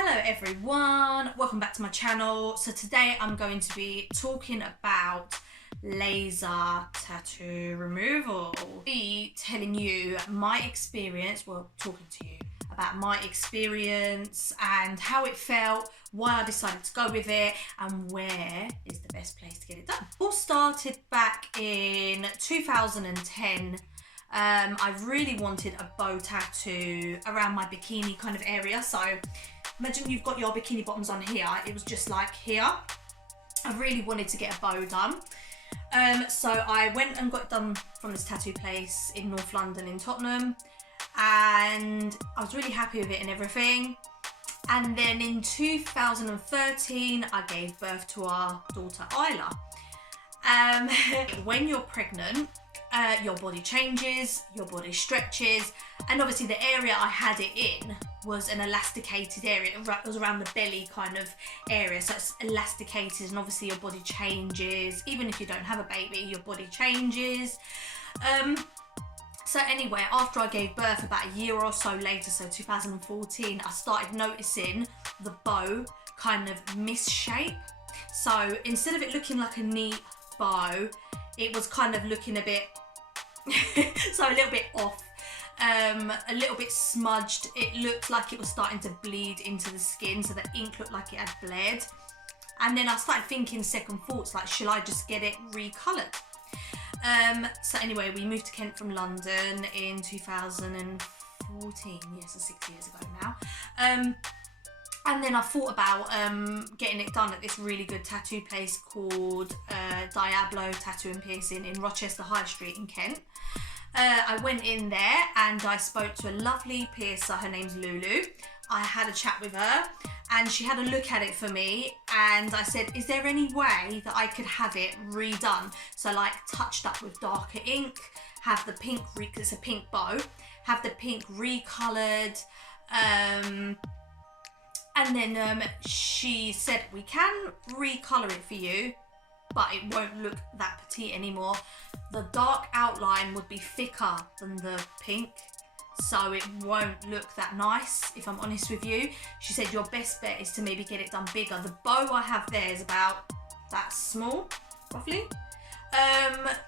Hello everyone, welcome back to my channel. So today I'm going to be talking about laser tattoo removal. I'll be telling you my experience, talking to you about my experience and how it felt, why I decided to go with it and where is the best place to get it done. All started back in 2010. I really wanted a bow tattoo around my bikini kind of area. So imagine you've got your bikini bottoms on here. It was just like here. I really wanted to get a bow done. So I went and got it done from this tattoo place in North London in Tottenham. And I was really happy with it and everything. And then in 2013, I gave birth to our daughter Isla. When you're pregnant, your body changes, your body stretches, and obviously the area I had it in was an elasticated area. It was around the belly kind of area, so it's elasticated, and obviously your body changes. Even if you don't have a baby, your body changes. So anyway, after I gave birth, about a year or so later, so 2014, I started noticing the bow kind of misshape. So instead of it looking like a neat bow, it was kind of looking a bit so a little bit off, a little bit smudged. It looked like it was starting to bleed into the skin, so the ink looked like it had bled. And then I started thinking second thoughts, like, should I just get it recolored? So anyway, we moved to Kent from London in 2014, yes, so 6 years ago now. And then I thought about getting it done at this really good tattoo place called Diablo Tattoo and Piercing in Rochester High Street in Kent. I went in there and I spoke to a lovely piercer. Her name's Lulu. I had a chat with her and she had a look at it for me, and I said, is there any way that I could have it redone? So like touched up with darker ink, have the pink, because it's a pink bow, have the pink recolored. And then she said, we can recolor it for you, but it won't look that petite anymore. The dark outline would be thicker than the pink, so it won't look that nice, if I'm honest with you. She said your best bet is to maybe get it done bigger. The bow I have there is about that small, roughly.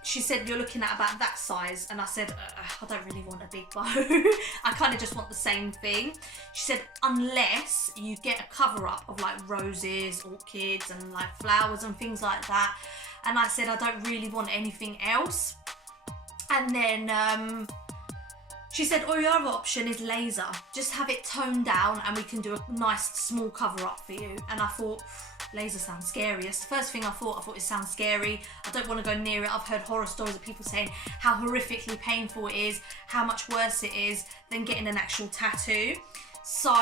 She said you're looking at about that size, and I said I don't really want a big bow. I kind of just want the same thing. She said unless you get a cover up of like roses, orchids and like flowers and things like that. And I said I don't really want anything else. And then she said, oh, your other option is laser. Just have it toned down and we can do a nice small cover up for you. And I thought, laser sounds scary. That's the first thing I thought it sounds scary. I don't want to go near it. I've heard horror stories of people saying how horrifically painful it is, how much worse it is than getting an actual tattoo. So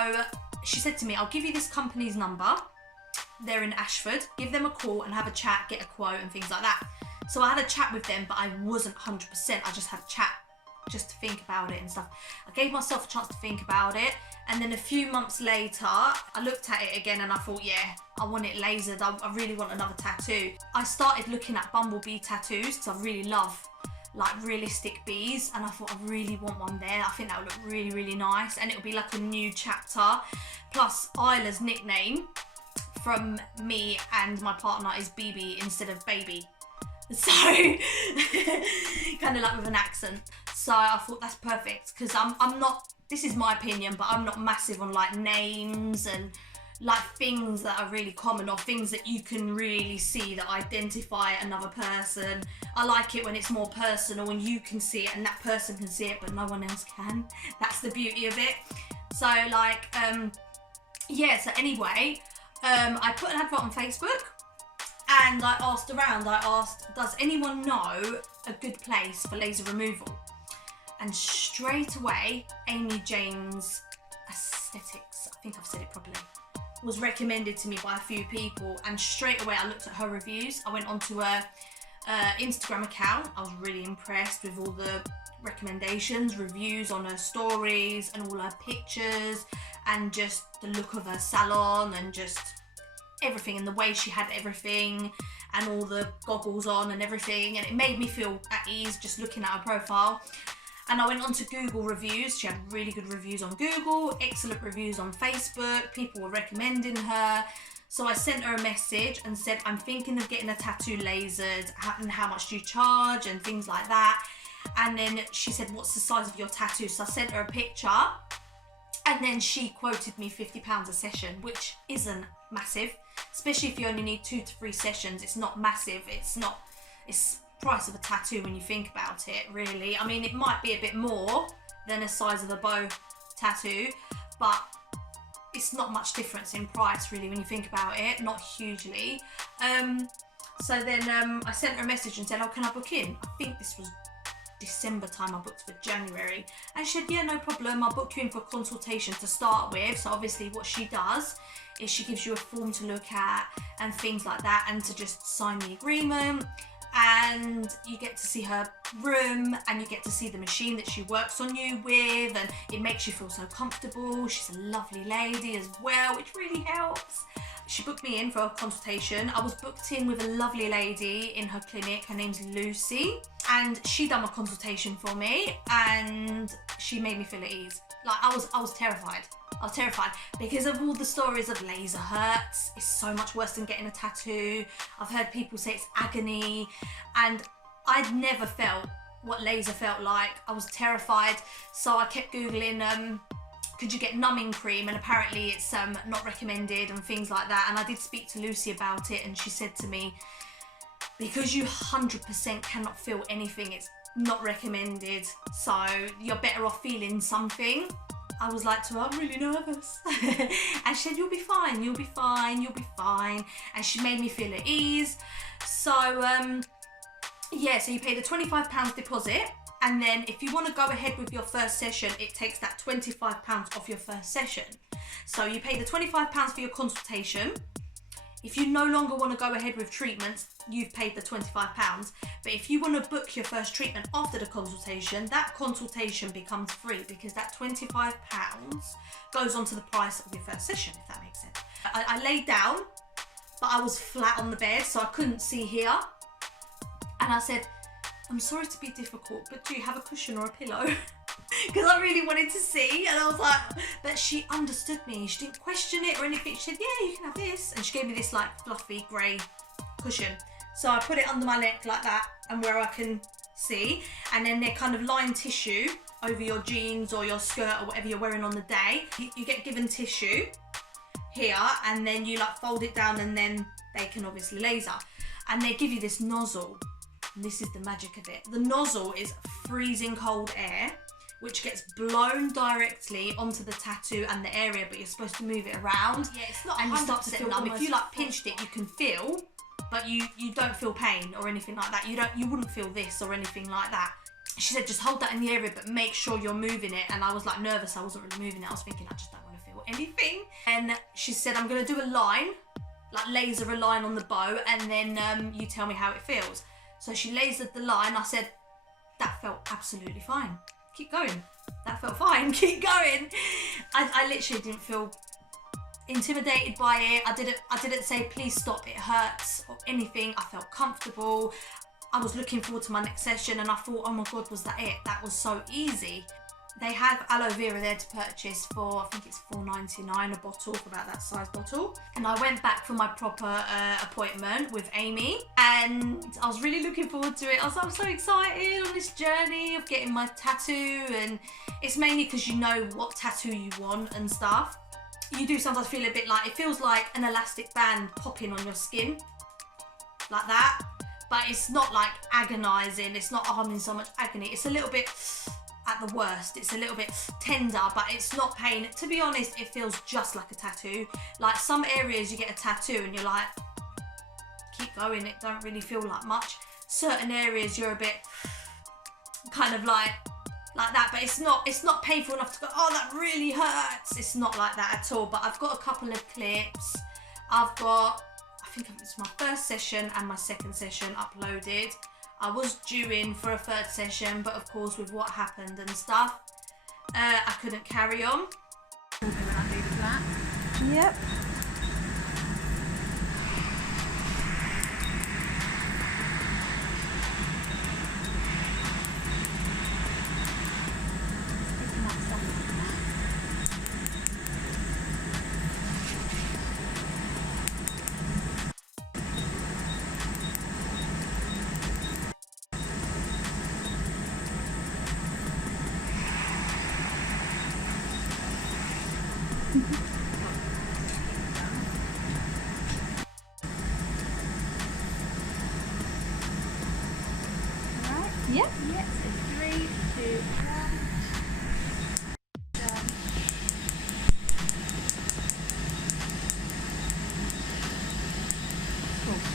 she said to me, I'll give you this company's number. They're in Ashford. Give them a call and have a chat, get a quote and things like that. So I had a chat with them, but I wasn't 100%. I just had a chat just to think about it and stuff. I gave myself a chance to think about it, and then a few months later I looked at it again and I thought, yeah, I want it lasered. I really want another tattoo. I started looking at bumblebee tattoos because I really love like realistic bees, and I thought I really want one there. I think that would look really, really nice, and it would be like a new chapter. Plus Isla's nickname from me and my partner is BB instead of baby, so kind of like with an accent. So I thought that's perfect, because I'm not, this is my opinion, but I'm not massive on like names and like things that are really common or things that you can really see that identify another person. I like it when it's more personal, when you can see it and that person can see it but no one else can. That's the beauty of it. So like yeah, so anyway, I put an advert on Facebook and I asked around. I asked, does anyone know a good place for laser removal? And straight away, Jayne's Aesthetics, I think I've said it properly, was recommended to me by a few people, and straight away I looked at her reviews. I went onto her Instagram account. I was really impressed with all the recommendations, reviews on her stories and all her pictures, and just the look of her salon and just everything, and the way she had everything and all the goggles on and everything, and it made me feel at ease just looking at her profile. And I went on to Google reviews. She had really good reviews on Google, excellent reviews on Facebook. People were recommending her. So I sent her a message and said, I'm thinking of getting a tattoo lasered, and how much do you charge and things like that. And then she said, what's the size of your tattoo? So I sent her a picture, and then she quoted me £50 a session, which isn't massive, especially if you only need 2 to 3 sessions. It's not massive. It's price of a tattoo when you think about it, really. I mean, it might be a bit more than a size of a bow tattoo, but it's not much difference in price, really, when you think about it. Not hugely. So then I sent her a message and said, oh, can I book in? I think this was December time. I booked for January, and she said, yeah, no problem, I'll book you in for a consultation to start with. So obviously what she does is she gives you a form to look at and things like that, and to just sign the agreement, and you get to see her room, and you get to see the machine that she works on you with, and it makes you feel so comfortable. She's a lovely lady as well, which really helps. She booked me in for a consultation. I was booked in with a lovely lady in her clinic. Her name's Lucy, and she done my consultation for me, and she made me feel at ease. Like, I was terrified. I was terrified because of all the stories of laser hurts. It's so much worse than getting a tattoo. I've heard people say it's agony, and I'd never felt what laser felt like. I was terrified, so I kept Googling, could you get numbing cream, and apparently it's not recommended and things like that. And I did speak to Lucy about it, and she said to me, because you 100% cannot feel anything, it's not recommended, so you're better off feeling something. I was like to her, I'm really nervous. And she said, you'll be fine, you'll be fine, you'll be fine. And she made me feel at ease. So yeah, so you pay the £25 deposit, and then if you want to go ahead with your first session, it takes that £25 off your first session. So you pay the £25 for your consultation. If you no longer want to go ahead with treatments, you've paid the £25. But if you want to book your first treatment after the consultation, that consultation becomes free, because that £25 goes onto the price of your first session, if that makes sense. I laid down, but I was flat on the bed, so I couldn't see here. And I said, I'm sorry to be difficult, but do you have a cushion or a pillow? Because I really wanted to see, and I was like, but she understood me. She didn't question it or anything. She said, yeah, you can have this. And she gave me this like fluffy grey cushion. So I put it under my neck like that, and where I can see. And then they're kind of lined tissue over your jeans or your skirt or whatever you're wearing on the day. You get given tissue here, and then you like fold it down, and then they can obviously laser. And they give you this nozzle. And this is the magic of it. The nozzle is freezing cold air, which gets blown directly onto the tattoo and the area, but you're supposed to move it around. Yeah, it's not. And you start to feel numb. If you like pinched it, you can feel, but you don't feel pain or anything like that. You wouldn't feel this or anything like that. She said, just hold that in the area, but make sure you're moving it. And I was like nervous. I wasn't really moving it. I was thinking, I just don't want to feel anything. And she said, I'm going to do a line, like laser a line on the bow, and then you tell me how it feels. So she lasered the line. I said, that felt absolutely fine. Keep going. That felt fine. Keep going. I literally didn't feel intimidated by it. I didn't say, please stop, it hurts, or anything. I felt comfortable. I was looking forward to my next session, and I thought, oh my God, was that it? That was so easy. They have aloe vera there to purchase for, I think it's $4.99 a bottle, for about that size bottle. And I went back for my proper appointment with Amy, and I was really looking forward to it. I'm so excited on this journey of getting my tattoo, and it's mainly because you know what tattoo you want and stuff. You do sometimes feel a bit like, it feels like an elastic band popping on your skin, like that. But it's not like agonising, it's not harming so much agony. It's a little bit, at the worst, it's a little bit tender, but it's not pain. To be honest, it feels just like a tattoo. Like some areas you get a tattoo and you're like, keep going, it don't really feel like much. Certain areas you're a bit kind of like that, but it's not painful enough to go, oh, that really hurts. It's not like that at all. But I've got a couple of clips. I've got, I think it's my first session and my second session uploaded. I was due in for a third session, but of course with what happened and stuff, I couldn't carry on. When I needed that. Yep.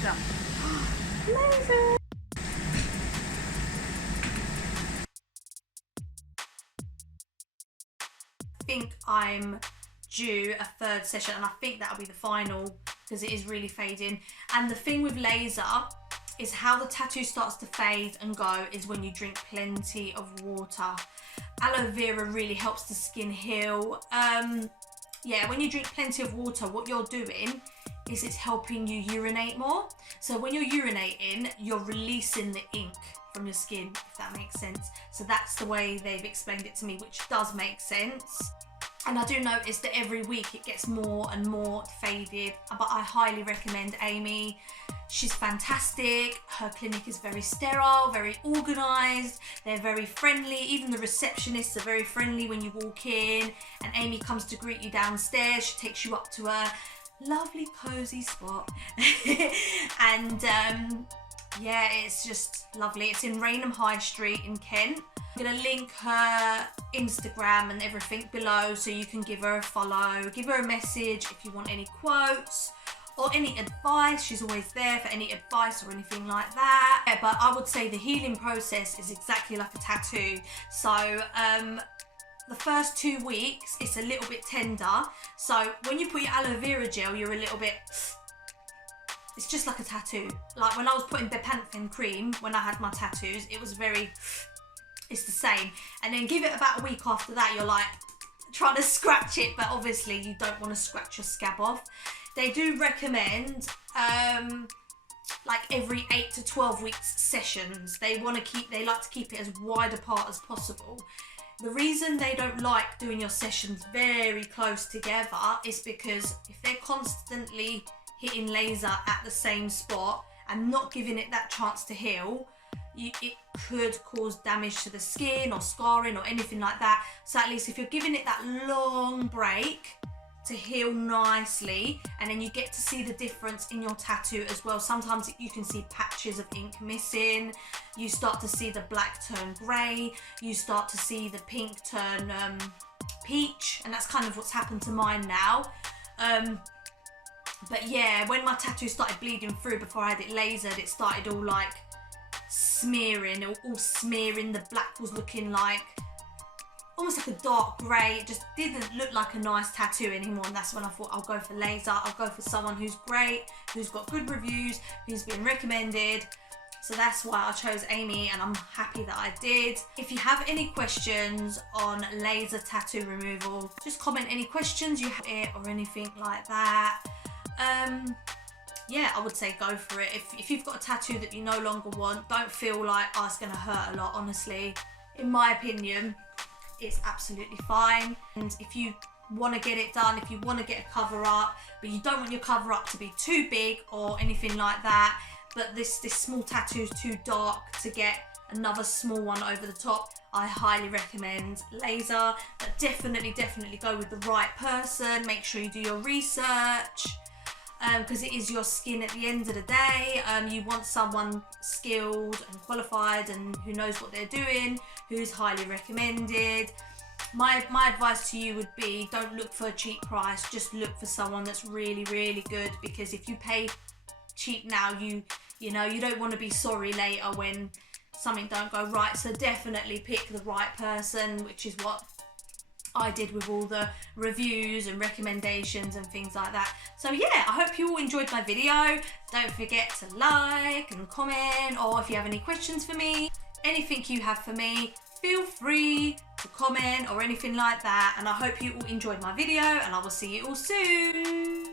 laser. Laser. I think I'm due a third session, and I think that'll be the final because it is really fading. And the thing with laser is how the tattoo starts to fade and go is when you drink plenty of water. Aloe vera really helps the skin heal. Yeah, when you drink plenty of water, what you're doing is it's helping you urinate more. So when you're urinating, you're releasing the ink from your skin, if that makes sense. So that's the way they've explained it to me, which does make sense. And I do notice that every week it gets more and more faded, but I highly recommend Amy. She's fantastic. Her clinic is very sterile, very organised. They're very friendly. Even the receptionists are very friendly when you walk in. And Amy comes to greet you downstairs. She takes you up to a lovely cosy spot. And yeah, it's just lovely. It's in Rainham High Street in Kent. I'm going to link her Instagram and everything below so you can give her a follow, give her a message if you want any quotes or any advice. She's always there for any advice or anything like that. Yeah, but I would say the healing process is exactly like a tattoo. So the first 2 weeks, it's a little bit tender. So when you put your aloe vera gel, you're a little bit... It's just like a tattoo. Like when I was putting Bepanthen cream, when I had my tattoos, it was very... It's the same. And then give it about a week after that, you're like trying to scratch it, but obviously you don't want to scratch your scab off. They do recommend like every 8 to 12 weeks sessions. They like to keep it as wide apart as possible. The reason they don't like doing your sessions very close together is because if they're constantly hitting laser at the same spot and not giving it that chance to heal, it could cause damage to the skin or scarring or anything like that. So at least if you're giving it that long break to heal nicely, and then you get to see the difference in your tattoo as well. Sometimes you can see patches of ink missing, you start to see the black turn grey, you start to see the pink turn peach, and that's kind of what's happened to mine now. But yeah, when my tattoo started bleeding through before I had it lasered, it started all like smearing, all smearing. The black was looking like almost like a dark grey. It just didn't look like a nice tattoo anymore, and that's when I thought I'll go for laser. I'll go for someone who's great, who's got good reviews, who's been recommended. So that's why I chose Amy, and I'm happy that I did. If you have any questions on laser tattoo removal, just comment any questions you have or anything like that. Yeah, I would say go for it. If you've got a tattoo that you no longer want, don't feel like, oh, it's gonna hurt a lot. Honestly, in my opinion, it's absolutely fine. And if you want to get it done, if you want to get a cover up, but you don't want your cover up to be too big or anything like that, but this small tattoo is too dark to get another small one over the top, I highly recommend laser. But definitely go with the right person. Make sure you do your research, because it is your skin at the end of the day. You want someone skilled and qualified and who knows what they're doing, who's highly recommended. My advice to you would be, don't look for a cheap price, just look for someone that's really good, because if you pay cheap now, you don't want to be sorry later when something don't go right. So definitely pick the right person, which is what I did with all the reviews and recommendations and things like that. So yeah, I hope you all enjoyed my video. Don't forget to like and comment, or if you have any questions for me, anything you have for me, feel free to comment or anything like that. And I hope you all enjoyed my video, and I will see you all soon.